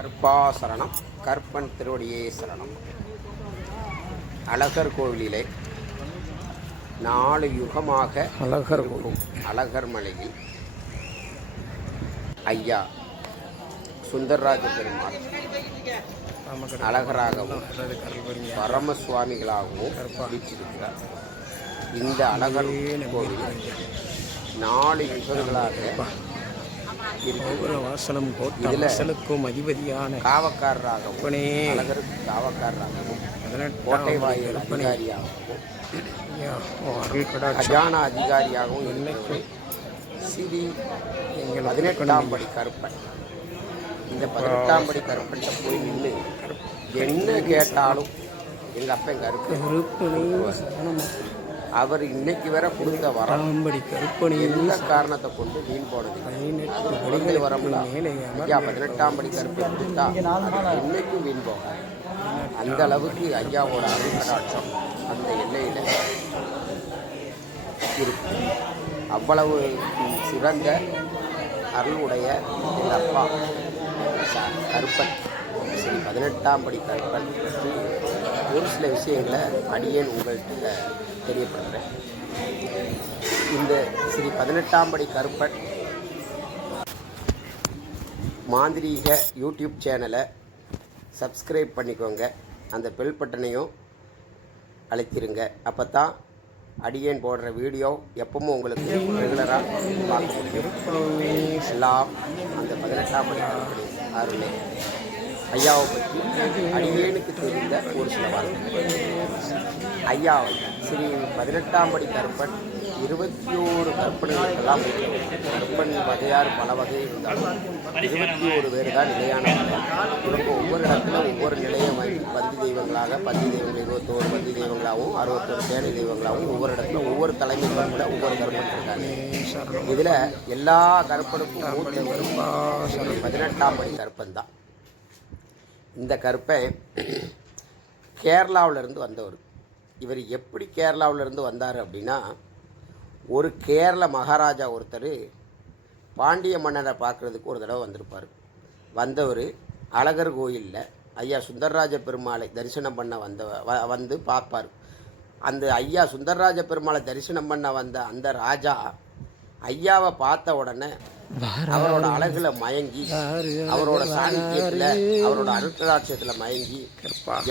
கற்பா சரணம், கற்பன் திருவடியே சரணம். அழகர் கோவிலிலே 4 யுகமாக அழகர் மலையில் ஐயா சுந்தரராஜ பெருமாள் அழகராகவும் பரமசுவாமிகளாகவும் வீற்றிருக்கிறார். இந்த அழகர் கோவில் 4 யுகங்களாக வாசலுக்கும் அதிபதியான காவக்காரராகவும் அழகருக்கு காவக்காரராகவும் கோட்டை வாயில் அதிகாரியாகவும் கஜானா அதிகாரியாகவும் இன்னைக்கு ஸ்ரீ 18ஆம் படி கருப்பன். இந்த 18ஆம் படி கருப்பன்ட்ட போய் நின்று என்ன கேட்டாலும் எங்கள் அப்பன் கருப்பன் அவர் இன்னைக்கு வர கொடுத்த வரம்படி கருப்பணி எல்லா காரணத்தை கொண்டு வீண் போனது வரம்ல. ஐயா 18ஆம் படி கருப்பை கொடுத்தா இன்னைக்கும் வீண் போகாது. அந்த அளவுக்கு ஐயாவோட அருள்கடாட்சம் அந்த எல்லையில் இருக்கு. அவ்வளவு சிறந்த அருளுடைய எங்கள் அப்பா கருப்பன் ஸ்ரீ 18ஆம் படி கருப்பன் பற்றி ஒரு சில விஷயங்களை அடியேன் உங்கள்கிட்ட தெரியப்படுறேன். இந்த ஸ்ரீ 18ஆம் படி கருப்பன் மாந்திரீக யூடியூப் சேனலை சப்ஸ்கிரைப் பண்ணிக்கோங்க. அந்த பெல் பட்டனையும் அழைத்திருங்க. அப்போ தான் அடியேன் போடுற வீடியோ எப்பவும் உங்களுக்கு ரெகுலராக பார்க்க முடியும். எல்லாம் அந்த 18ஆம் படி கருப்பனை அருளே. ஐயாவை பற்றி அடியேனுக்கு தெரிந்த ஒரு சில வார்த்தைகள். ஐயாவை ஸ்ரீ 18ஆம் படி கருப்பன் 21 கற்பனைகளுக்கெல்லாம் கற்பன் வகையார் பல வகை இருந்தாலும் 21 பேர் தான் நிலையானவர்கள். இவங்க ஒவ்வொரு இடத்துல ஒவ்வொரு நிலையம் பந்தி தெய்வங்களாக, பந்தி தெய்வங்கள் 21 பந்தி தெய்வங்களாகவும் 61 சேனை தெய்வங்களாகவும் ஒவ்வொரு இடத்துல ஒவ்வொரு தலைமை கருப்பில் ஒவ்வொரு கருப்பன் இருக்காங்க. இதில் எல்லா கருப்பனுக்கும் மூத்த 18ஆம் படி கருப்பன் தான். இந்த கருப்பன் கேரளாவிலிருந்து வந்தவர். இவர் எப்படி கேரளாவிலிருந்து வந்தார் அப்படின்னா, ஒரு கேரள மகாராஜா ஒருத்தர் பாண்டிய மன்னரை பார்க்குறதுக்கு ஒரு தடவை வந்திருப்பார். வந்தவர் அழகர் கோயிலில் ஐயா சுந்தரராஜ பெருமாளை தரிசனம் பண்ண வந்து பார்ப்பார். அந்த ஐயா சுந்தரராஜ பெருமாளை தரிசனம் பண்ண வந்த அந்த ராஜா ஐயாவை பார்த்த உடனே அவரோட அழகுல மயங்கி, அவரோட சாணித்தியத்தில் அவரோட அருட்கடாட்சியத்தில் மயங்கி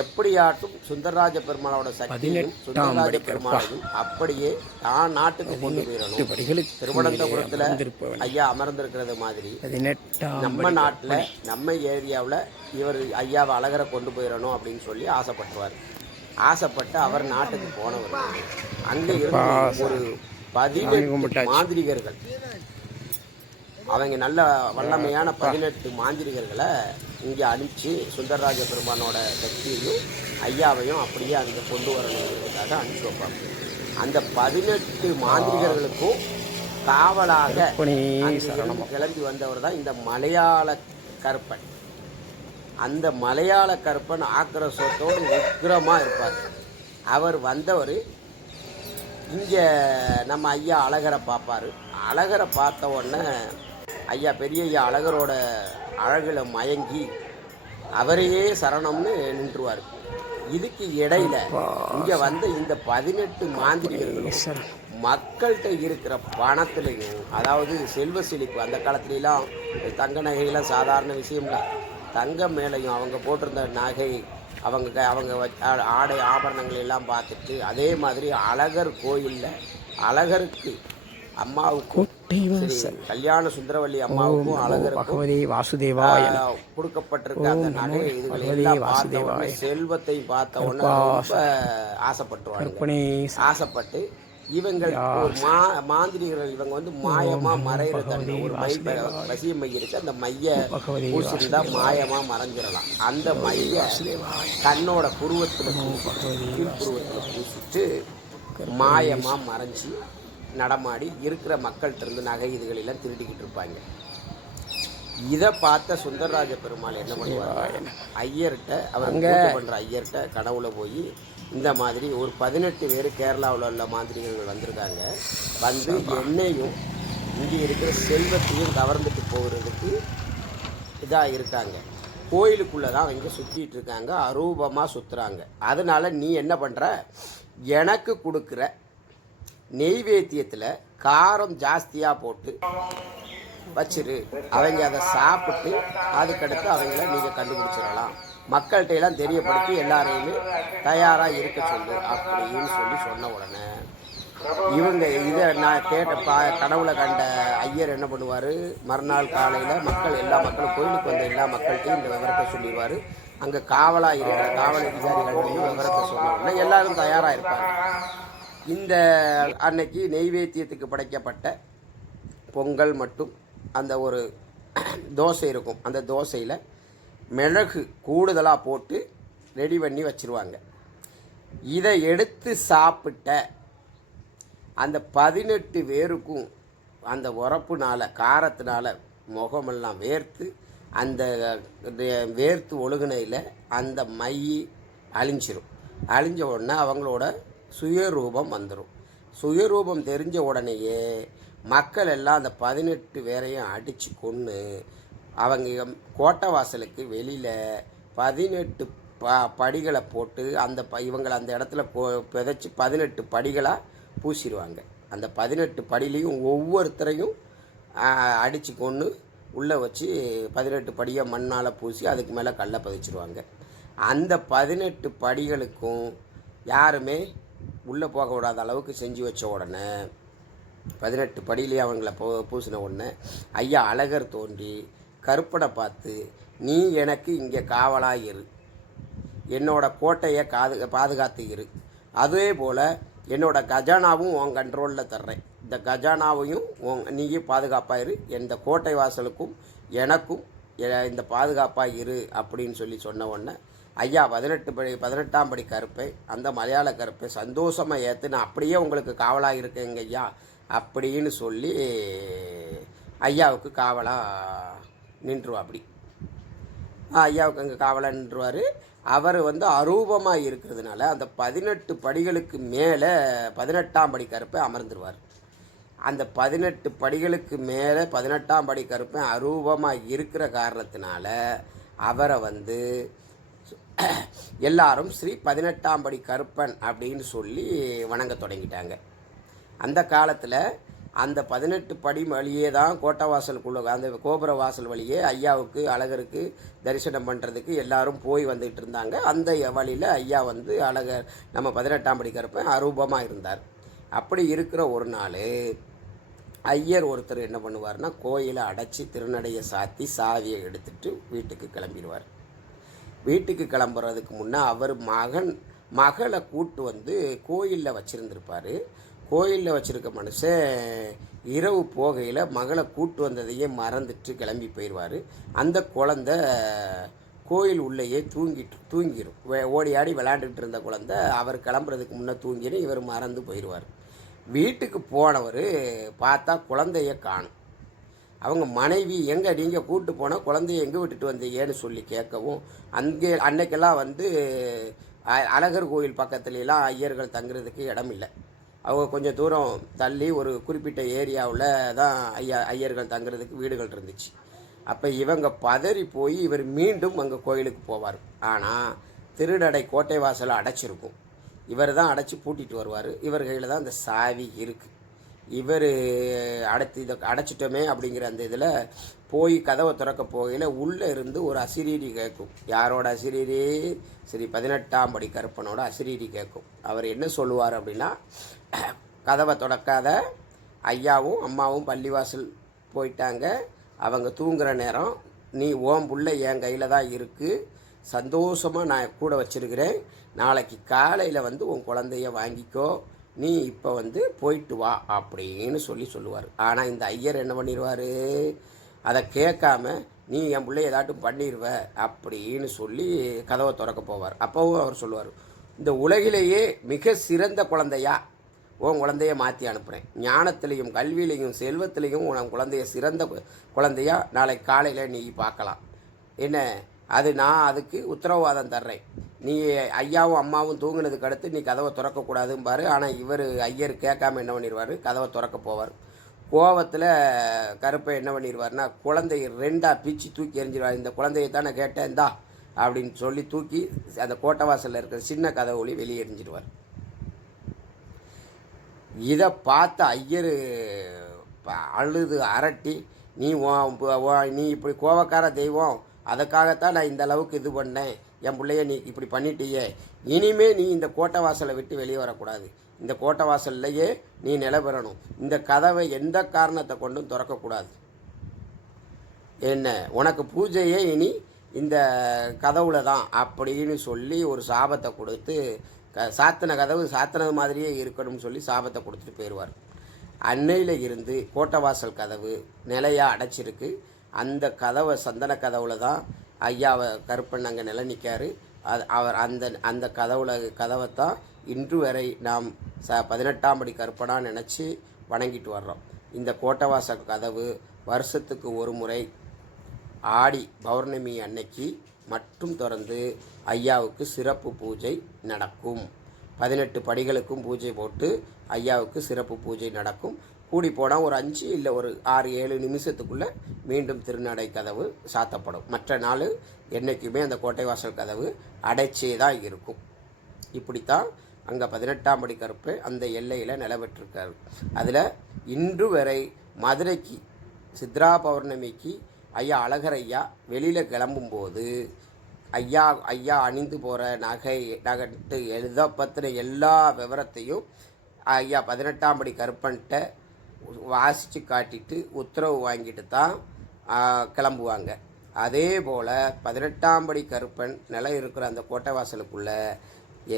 எப்படியாட்டும் சுந்தரராஜ பெருமாளோட சக்தியும் சுந்தரராஜ பெருமாளையும் அப்படியே தான் நாட்டுக்கு கொண்டு போயிடணும். திருவனந்தபுரத்தில் ஐயா அமர்ந்திருக்கிறது மாதிரி நம்ம நாட்டில் நம்ம ஏரியாவில் இவர் ஐயாவை அழகரை கொண்டு போயிடணும் அப்படின்னு சொல்லி ஆசைப்பட்டுவார். ஆசைப்பட்டு அவர் நாட்டுக்கு போனவர். அங்கே இருந்த ஒரு 18 மாந்திரிகர்கள், அவங்க நல்ல வல்லமையான 18 மாந்திரிகர்களை இங்கே அனுப்பிச்சு சுந்தரராஜ பெருமானோட சக்தியையும் ஐயாவையும் அப்படியே அங்கே கொண்டு வரணுங்கிறதுக்காக அனுப்பிச்சு வைப்பாங்க. அந்த 18 மாந்திரிகர்களுக்கும் காவலாக கிளம்பி வந்தவர் தான் இந்த மலையாள கருப்பன். அந்த மலையாள கருப்பன் ஆக்கிரசத்தோடு உக்கிரமாக இருப்பார். அவர் வந்தவர் இங்கே நம்ம ஐயா அழகரை பார்ப்பார். அழகரை பார்த்த உடனே ஐயா பெரிய ஐயா அழகரோட அழகில் மயங்கி அவரையே சரணம்னு நின்றுவார். இதுக்கு இடையில இங்கே வந்து இந்த 18 மாந்திரிகர்களும் மக்கள்கிட்ட இருக்கிற பணத்துலையும், அதாவது செல்வ செழிப்பு, அந்த காலத்துலலாம் தங்க நகையெல்லாம் சாதாரண விஷயம்ல, தங்கம் மேலையும் அவங்க போட்டிருந்த நகை, அவங்க ஆடை ஆபரணங்கள் எல்லாம் பார்த்துட்டு, அதே மாதிரி அழகர் கோயிலில் அழகருக்கு அம்மாவுக்கும் கல்யாண சுந்தரவல்லி அம்மாவுக்கும் அழகருக்கும் கொடுக்கப்பட்டிருக்க அந்த நகை இதுகளெல்லாம் செல்வத்தை பார்த்த உடனே ரொம்ப ஆசைப்பட்டு இவங்க ஒரு மாந்திரிகள் இவங்க வந்து மாயமா மறைகிற தன்மை, ஒரு வசிய மை இருக்கு, அந்த மைய பூசிருந்தா மாயமா மறைஞ்சிடலாம். அந்த மைய தன்னோட புருவத்தில் பூசிட்டு மாயமா மறைஞ்சி நடமாடி இருக்கிற மக்கள்கிட்ட இருந்து நகை இதுகளெல்லாம் திருடிக்கிட்டு இருப்பாங்க. இதை பார்த்த சுந்தரராஜ பெருமாள் என்ன பண்ணுவார், ஐயர்கிட்ட அவர் பூஜை பண்ணுற ஐயர்கிட்ட கனவுல போய் இந்த மாதிரி ஒரு 18 பேர் கேரளாவில் உள்ள மாந்திரிகர்கள் வந்திருக்காங்க, வந்து என்னையும் இங்கே இருக்கிற செல்வத்தையும் கவர்ந்துட்டு போகிறதுக்கு இதாக இருக்காங்க. கோயிலுக்குள்ளே தான் அவங்க சுற்றிட்டு இருக்காங்க, அரூபமாக சுற்றுறாங்க. அதனால் நீ என்ன பண்ணுற, எனக்கு கொடுக்குற நெய்வேத்தியத்தில் காரம் ஜாஸ்தியாக போட்டு வச்சிரு, அவங்க அதை சாப்பிட்டு அதுக்கடுத்து அவங்கள நீங்கள் கண்டுபிடிச்சிடலாம், மக்கள்கிட்ட எல்லாம் தெரியப்படுத்தி எல்லாரையுமே தயாராக இருக்க சொல்லு அப்படின்னு சொன்ன உடனே இவங்க இதை நான் கேட்ட கனவுல கண்ட ஐயர் என்ன பண்ணுவார், மறுநாள் காலையில் எல்லா மக்களும் கோயிலுக்கு வந்த எல்லா மக்கள்கிட்டையும் இந்த விவரத்தை சொல்லிடுவார். அங்கே காவலாக இருக்கிற காவல் அதிகாரிகள்டையும் விவரத்தை சொன்ன உடனே எல்லாரும் தயாராக இருப்பாங்க. இந்த அன்னைக்கு நெய்வேத்தியத்துக்கு படைக்கப்பட்ட பொங்கல் மட்டும் அந்த ஒரு தோசை இருக்கும், அந்த தோசையில் மிளகு கூடுதலாக போட்டு ரெடி பண்ணி வச்சுருவாங்க. இதை எடுத்து சாப்பிட்ட அந்த 18 பேருக்கும் அந்த உரப்புனால காரத்தினால முகமெல்லாம் வேர்த்து, அந்த வேர்த்து ஒழுகுனையில் அந்த மை அழிஞ்சிரும். அழிஞ்ச உடனே அவங்களோட சுயரூபம் வந்துடும். சுயரூபம் தெரிஞ்ச உடனேயே மக்கள் எல்லாம் அந்த 18 பேரையும் அடித்து கொன்று அவங்க கோட்டை வாசலுக்கு வெளியில் 18 படிகளை போட்டு இவங்களை அந்த இடத்துல பிதைச்சி 18 படிகளாக பூசிடுவாங்க. அந்த 18 படிலையும் ஒவ்வொருத்தரையும் அடித்து கொன்று உள்ளே வச்சு 18 படியை மண்ணால் பூசி அதுக்கு மேலே கல்லை பதிச்சிருவாங்க. அந்த 18 படிகளுக்கும் யாருமே உள்ளே போக விடாத அளவுக்கு செஞ்சு வச்ச உடனே 18 படியிலேயே அவங்கள பூசின உடனே ஐயா அழகர் தோன்றி கருப்பனை பார்த்து, நீ எனக்கு இங்கே காவலாக இரு, என்னோட கோட்டையை பாதுகாத்து இரு, அதே போல் என்னோட கஜானாவும் உன் கண்ட்ரோலில் தர்றேன், இந்த கஜானாவையும் நீயும் பாதுகாப்பாக இரு, இந்த கோட்டை வாசலுக்கும் எனக்கும் இந்த பாதுகாப்பாக இரு அப்படின்னு சொன்ன உடனே ஐயா 18ஆம் படி கருப்பை, அந்த மலையாள கருப்பை சந்தோஷமாக ஏற்று நான் அப்படியே உங்களுக்கு காவலாக இருக்கேங்க ஐயா அப்படின்னு சொல்லி ஐயாவுக்கு காவலாக நின்றுவா. அப்படி ஐயாவுக்கு அங்கே காவலாக நின்றுவார். அவர் அரூபமாக இருக்கிறதுனால அந்த 18 படிகளுக்கு மேலே 18ஆம் படி கருப்பை அமர்ந்துருவார். அந்த 18 படிகளுக்கு மேலே 18ஆம் படி கருப்பை அரூபமாக இருக்கிற காரணத்தினால அவரை எல்லாரும் ஸ்ரீ 18ஆம் படி கருப்பன் அப்படின்னு சொல்லி வணங்க தொடங்கிட்டாங்க. அந்த காலத்தில் அந்த 18 படி வழியே தான் கோட்டை வாசலுக்குள்ள அந்த கோபுர வாசல் வழியே ஐயாவுக்கு அழகருக்கு தரிசனம் பண்ணுறதுக்கு எல்லாரும் போய் வந்துகிட்டு இருந்தாங்க. அந்த வழியில் ஐயா அழகர் நம்ம 18ஆம் படி கருப்பன் அரூபமாக இருந்தார். அப்படி இருக்கிற ஒரு நாள் ஐயர் ஒருத்தர் என்ன பண்ணுவார்னா, கோயிலை அடைச்சி திருநடையை சாத்தி சாவியை எடுத்துகிட்டு வீட்டுக்கு கிளம்பிடுவார். வீட்டுக்கு கிளம்புறதுக்கு முன்னே அவர் மகளை கூட்டு கோயிலில் வச்சுருந்துருப்பார். கோயிலில் வச்சுருக்க மனுஷன் இரவு போகையில் மகளை கூட்டு வந்ததையே மறந்துட்டு கிளம்பி போயிடுவார். அந்த குழந்த கோயில் உள்ளேயே தூங்கிடும். ஓடி ஆடி விளையாண்டுக்கிட்டு இருந்த குழந்த அவர் கிளம்புறதுக்கு முன்னே தூங்கிடும். இவர் மறந்து போயிடுவார். வீட்டுக்கு போனவர் பார்த்தா குழந்தைய காணும். அவங்க மனைவி, எங்கே நீங்கள் கூப்பிட்டு போனால் குழந்தைய எங்கே விட்டுட்டு வந்தீங்கன்னு சொல்லி கேட்கவும், அன்னைக்கெல்லாம் அழகர் கோயில் பக்கத்துலலாம் ஐயர்கள் தங்குறதுக்கு இடம் இல்லை. அவங்க கொஞ்சம் தூரம் தள்ளி ஒரு குறிப்பிட்ட ஏரியாவில் தான் ஐயர்கள் தங்குறதுக்கு வீடுகள் இருந்துச்சு. அப்போ இவங்க பதறி போய் இவர் மீண்டும் அங்கே கோயிலுக்கு போவார். ஆனால் திருநடை கோட்டை வாசலை அடைச்சிருக்கும். இவர் தான் அடைச்சி பூட்டிட்டு வருவார். இவர் கையில் தான் அந்த சாவி இருக்குது. இவர் இதை அடைச்சிட்டோமே அப்படிங்கிற அந்த இதில் போய் கதவை திறக்க போகையில் உள்ளே இருந்து ஒரு அசிரீரி கேட்கும். யாரோட அசிரீரி? சரி, 18ஆம் படி கருப்பனோட அசிரீரி கேட்கும். அவர் என்ன சொல்லுவார் அப்படின்னா, கதவை திறக்காத, ஐயாவும் அம்மாவும் பள்ளிவாசல் போயிட்டாங்க, அவங்க தூங்குகிற நேரம், நீ ஓம் புள்ள என் கையில் தான் இருக்குது, சந்தோஷமாக நான் கூட வச்சுருக்கிறேன், நாளைக்கு காலையில் உன் குழந்தைய வாங்கிக்கோ, நீ இப்போ போயிட்டு வா அப்படின்னு சொல்லுவார். ஆனால் இந்த ஐயர் என்ன பண்ணிடுவார், அதை கேட்காம நீ என் பிள்ளை ஏதாட்டும் பண்ணிடுவ அப்படின்னு சொல்லி கதவை திறக்க போவார். அப்போவும் அவர் சொல்லுவார், இந்த உலகிலேயே மிக சிறந்த குழந்தையா உன் குழந்தைய மாற்றி அனுப்புகிறேன், ஞானத்திலையும் கல்வியிலையும் செல்வத்திலையும் உன் குழந்தைய சிறந்த குழந்தையா நாளைக்கு காலையில் நீ பார்க்கலாம், என்ன அது நான் அதுக்கு உத்தரவாதம் தர்றேன், நீ ஐயாவும் அம்மாவும் தூங்கினதுக்கு அடுத்து நீ கதவை திறக்கக்கூடாதுன்னு பாரு. ஆனால் ஐயர் கேட்காம என்ன பண்ணிடுவார், கதவை திறக்க போவார். கோவத்தில் கருப்பை என்ன பண்ணிடுவார்னா குழந்தைய ரெண்டாக பிச்சு தூக்கி எறிஞ்சிடுவார். இந்த குழந்தையை தானே கேட்டேன் இந்தா அப்படின்னு சொல்லி தூக்கி அந்த கோட்டை வாசலில் இருக்கிற சின்ன கதவுளி வெளியே எறிஞ்சிடுவார். இதை பார்த்த ஐயர் அழுது அரட்டி, நீ இப்படி கோவக்கார தெய்வம், அதுக்காகத்தான் நான் இந்த அளவுக்கு இது பண்ணேன், என் பிள்ளைய நீ இப்படி பண்ணிட்டியே, இனிமே நீ இந்த கோட்டை வாசலை விட்டு வெளியே வரக்கூடாது, இந்த கோட்டை வாசல்லையே நீ நிலைபெறணும், இந்த கதவை எந்த காரணத்தை கொண்டும் திறக்கக்கூடாது, என்ன உனக்கு பூஜையே இனி இந்த கதவுல தான் அப்படின்னு சொல்லி ஒரு சாபத்தை கொடுத்து, சாத்தின கதவு சாத்தினது மாதிரியே இருக்கணும்னு சொல்லி சாபத்தை கொடுத்துட்டு போயிடுவார். அன்னையில் இருந்து கோட்டை வாசல் கதவு நிலையாக அடைச்சிருக்கு. அந்த கதவை சந்தன கதவுல தான் ஐயாவை கருப்பன் அங்கே நிலை நிற்காரு. அவர் அந்த கதவைத்தான் இன்று வரை நாம் 18ஆம் படி கருப்பனாக நினச்சி வணங்கிட்டு வர்றோம். இந்த கோட்டை வாசல் கதவு வருஷத்துக்கு ஒரு முறை ஆடி பௌர்ணமி அன்னைக்கு மட்டும் திறந்து ஐயாவுக்கு சிறப்பு பூஜை நடக்கும். 18 படிகளுக்கும் பூஜை போட்டு ஐயாவுக்கு சிறப்பு பூஜை நடக்கும். கூடி போனால் ஒரு 5 இல்லை ஒரு 6-7 நிமிஷத்துக்குள்ளே மீண்டும் திருநடை கதவு சாத்தப்படும். மற்ற நாள் என்றைக்குமே அந்த கோட்டை வாசல் கதவு அடைச்சே தான் இருக்கும். இப்படித்தான் அங்கே 18ஆம் படி கருப்பு அந்த எல்லையில் நிலவெற்றிருக்காரு. அதில் இன்று வரை மதுரைக்கு சித்ரா பௌர்ணமிக்கு ஐயா அழகர் ஐயா வெளியில் கிளம்பும்போது ஐயா அணிந்து போகிற நகட்டு எழுத பற்றின எல்லா விவரத்தையும் ஐயா 18ஆம் படி கருப்பன்ட்ட வாசித்து காட்டிட்டு உத்தரவு வாங்கிட்டு தான் கிளம்புவாங்க. அதே போல் 18ஆம் படி கருப்பன் நிலை இருக்கிற அந்த கோட்டை வாசலுக்குள்ளே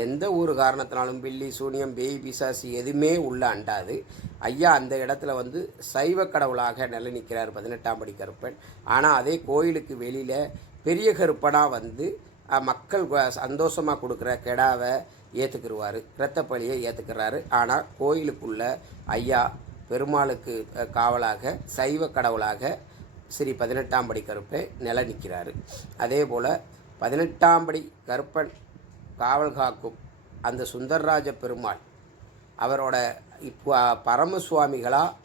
எந்த ஒரு காரணத்தினாலும் பில்லி சூனியம் பேய் பிசாசி எதுவுமே உள்ள அண்டாது. ஐயா அந்த இடத்துல சைவ கடவுளாக நிலை நிற்கிறார் 18ஆம் படி கருப்பன். ஆனால் அதே கோயிலுக்கு வெளியில் பெரிய கருப்பனாக மக்கள் சந்தோஷமாக கொடுக்குற கெடாவை ஏற்றுக்கிடுவார், இரத்தப்பலியை ஏற்றுக்கிறாரு. ஆனால் கோயிலுக்குள்ள ஐயா பெருமாளுக்கு காவலாக சைவ கடவுளாக ஸ்ரீ 18ஆம் படி கருப்பை நிலை நிற்கிறாரு. அதே போல் 18ஆம் படி கருப்பன் காவல் காக்கும் அந்த சுந்தரராஜ பெருமாள் அவரோட இப்போ பரமசுவாமிகளாக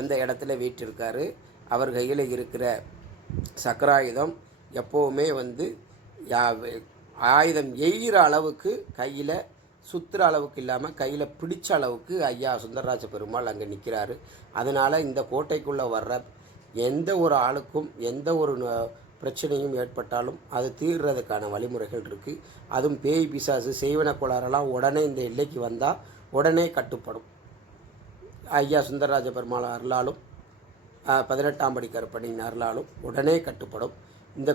அந்த இடத்துல வீற்றிருக்காரு. அவர் கையில் இருக்கிற சக்கராயுதம் எப்போவுமே ஆயுதம் எய்கிற அளவுக்கு கையில் சுற்றுற அளவுக்கு இல்லாமல் கையில் பிடிச்ச அளவுக்கு ஐயா சுந்தரராஜ பெருமாள் அங்கே நிற்கிறாரு. அதனால் இந்த கோட்டைக்குள்ளே வர்ற எந்த ஒரு ஆளுக்கும் எந்த ஒரு பிரச்சனையும் ஏற்பட்டாலும் அது தீர்றதுக்கான வழிமுறைகள் இருக்குது. அதுவும் பேய் பிசாசு செய்வன கோளாறெல்லாம் உடனே இந்த எல்லைக்கு வந்தால் உடனே கட்டுப்படும். ஐயா சுந்தரராஜ பெருமாள் அருளாலும் 18ஆம் படி கருப்பனின் அருளாலும் உடனே கட்டுப்படும். இந்த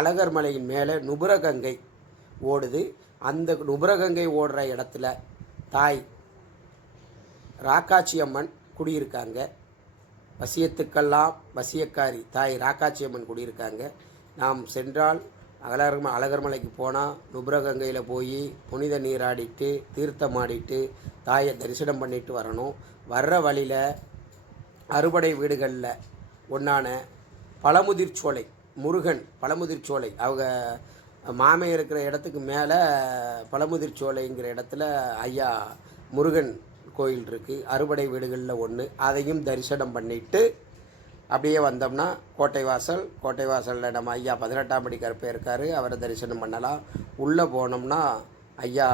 அழகர் மலையின் மேலே நுபுரகங்கை ஓடுது. அந்த நுபுரகங்கை ஓடுற இடத்துல தாய் ராக்காச்சி அம்மன் குடியிருக்காங்க. வசியத்துக்கெல்லாம் வசியக்காரி தாய் ராக்காச்சி அம்மன் குடியிருக்காங்க. நாம் சென்றால் அழகர் மலைக்கு போனால் நுபுரகங்கையில் போய் புனித நீராடிட்டு தீர்த்தமாடிட்டு தாயை தரிசனம் பண்ணிட்டு வரணும். வர்ற வழியில் அறுபடை வீடுகளில் ஒன்றான பழமுதிர்ச்சோலை முருகன் பழமுதிர்ச்சோலை அவங்க மாமே இருக்கிற இடத்துக்கு மேலே பழமுதிர்ச்சோலைங்கிற இடத்துல ஐயா முருகன் கோயில் இருக்குது. அறுபடை வீடுகளில் ஒன்று. அதையும் தரிசனம் பண்ணிவிட்டு அப்படியே வந்தோம்னா கோட்டை வாசலில் நம்ம ஐயா 18ஆம் படி கருப்பை இருக்கார், அவரை தரிசனம் பண்ணலாம். உள்ளே போனோம்னா ஐயா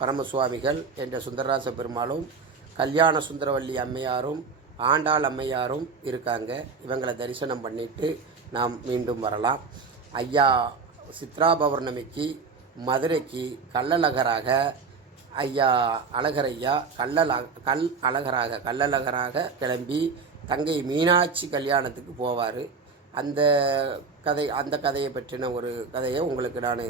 பரமசுவாமிகள் என்ற சுந்தரராச பெருமாளும் கல்யாண சுந்தரவல்லி அம்மையாரும் ஆண்டாள் அம்மையாரும் இருக்காங்க. இவங்களை தரிசனம் பண்ணிவிட்டு நாம் மீண்டும் வரலாம். ஐயா சித்ரா பௌர்ணமிக்கு மதுரைக்கு கள்ளழகராக ஐயா அழகர் ஐயா கள்ளழகராக கிளம்பி தங்கை மீனாட்சி கல்யாணத்துக்கு போவார். அந்த கதையை பற்றின ஒரு கதையை உங்களுக்கு நான்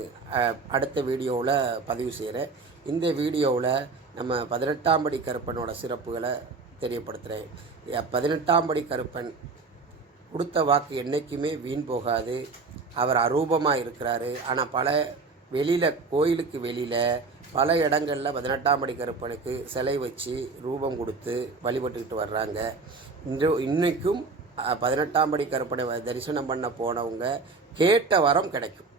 அடுத்த வீடியோவில் பதிவு செய்கிறேன். இந்த வீடியோவில் நம்ம 18ஆம் படி கருப்பனோட சிறப்புகளை தெரியப்படுத்துகிறேன். 18ஆம் படி கருப்பன் கொடுத்த வாக்கு என்றைக்குமே வீண் போகாது. அவர் அரூபமாக இருக்கிறாரு. ஆனால் கோயிலுக்கு வெளியில் பல இடங்களில் 18ஆம் படி கருப்பனுக்கு சிலை வச்சு ரூபம் கொடுத்து வழிபட்டுக்கிட்டு வர்றாங்க. இன்றைக்கும் 18ஆம் படி கருப்பனை தரிசனம் பண்ண போனவங்க கேட்ட வரம் கிடைக்கும்.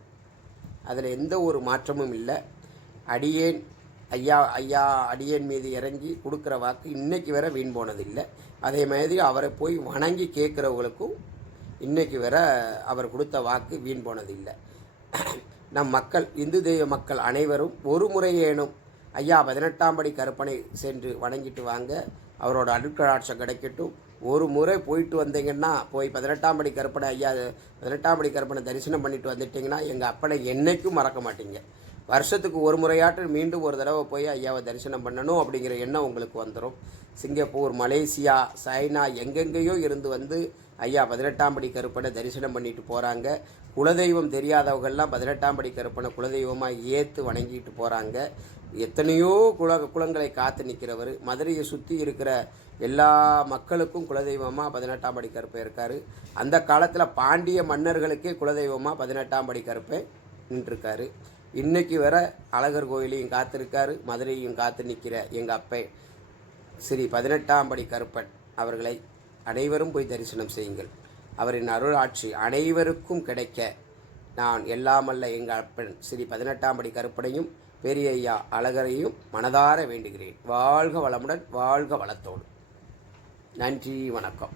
அதில் எந்த ஒரு மாற்றமும் இல்லை. அடியேன் ஐயா அடியேன் மீது இறங்கி கொடுக்குற வாக்கு இன்றைக்கி வரை வீண் போனதில்லை. அதே மாதிரி அவரை போய் வணங்கி கேட்குறவங்களுக்கும் இன்றைக்கி வரை அவர் கொடுத்த வாக்கு வீண் போனதில்லை. நம் மக்கள், இந்து தெய்வ மக்கள் அனைவரும் ஒரு முறையேனும் ஐயா 18ஆம் படி கருப்பனை சென்று வணங்கிட்டு வாங்க. அவரோட அருட்கடாட்சம் கிடைக்கட்டும். ஒரு முறை போயிட்டு வந்தீங்கன்னா, போய் 18ஆம் படி கருப்பனை ஐயா 18ஆம் படி கருப்பனை தரிசனம் பண்ணிட்டு வந்துட்டிங்கன்னா எங்கள் அப்பனை என்றைக்கும் மறக்க மாட்டீங்க. வருஷத்துக்கு ஒரு முறையாட்டு மீண்டும் ஒரு தடவை போய் ஐயாவை தரிசனம் பண்ணணும் அப்படிங்கிற எண்ணம் உங்களுக்கு வந்துடும். சிங்கப்பூர், மலேசியா, சைனா எங்கெங்கேயோ இருந்து வந்து ஐயா 18ஆம் படி கருப்பனை தரிசனம் பண்ணிட்டு போகிறாங்க. குலதெய்வம் தெரியாதவங்கள்லாம் 18ஆம் படி கருப்பனை குலதெய்வமாக ஏற்று வணங்கிட்டு போகிறாங்க. எத்தனையோ குலங்களை காத்து நிற்கிறவர். மதுரையை சுற்றி இருக்கிற எல்லா மக்களுக்கும் குலதெய்வமாக 18ஆம் படி கருப்பை இருக்கார். அந்த காலத்தில் பாண்டிய மன்னர்களுக்கே குலதெய்வமாக 18ஆம் படி கருப்பை நின்றுருக்காரு. இன்றைக்கி வர அழகர் கோயிலையும் காத்திருக்காரு, மதுரையும் காத்து நிற்கிற எங்கள் அப்பை ஸ்ரீ 18ஆம் படி கருப்பன் அவர்களை அனைவரும் போய் தரிசனம் செய்யுங்கள். அவரின் அருளாட்சி அனைவருக்கும் கிடைக்க நான் எல்லாமல்ல எங்கள் அப்பன் ஸ்ரீ 18ஆம் படி கருப்பனையும் பெரிய ஐயா அழகரையும் மனதார வேண்டுகிறேன். வாழ்க வளமுடன், வாழ்க வளத்தோடு. நன்றி, வணக்கம்.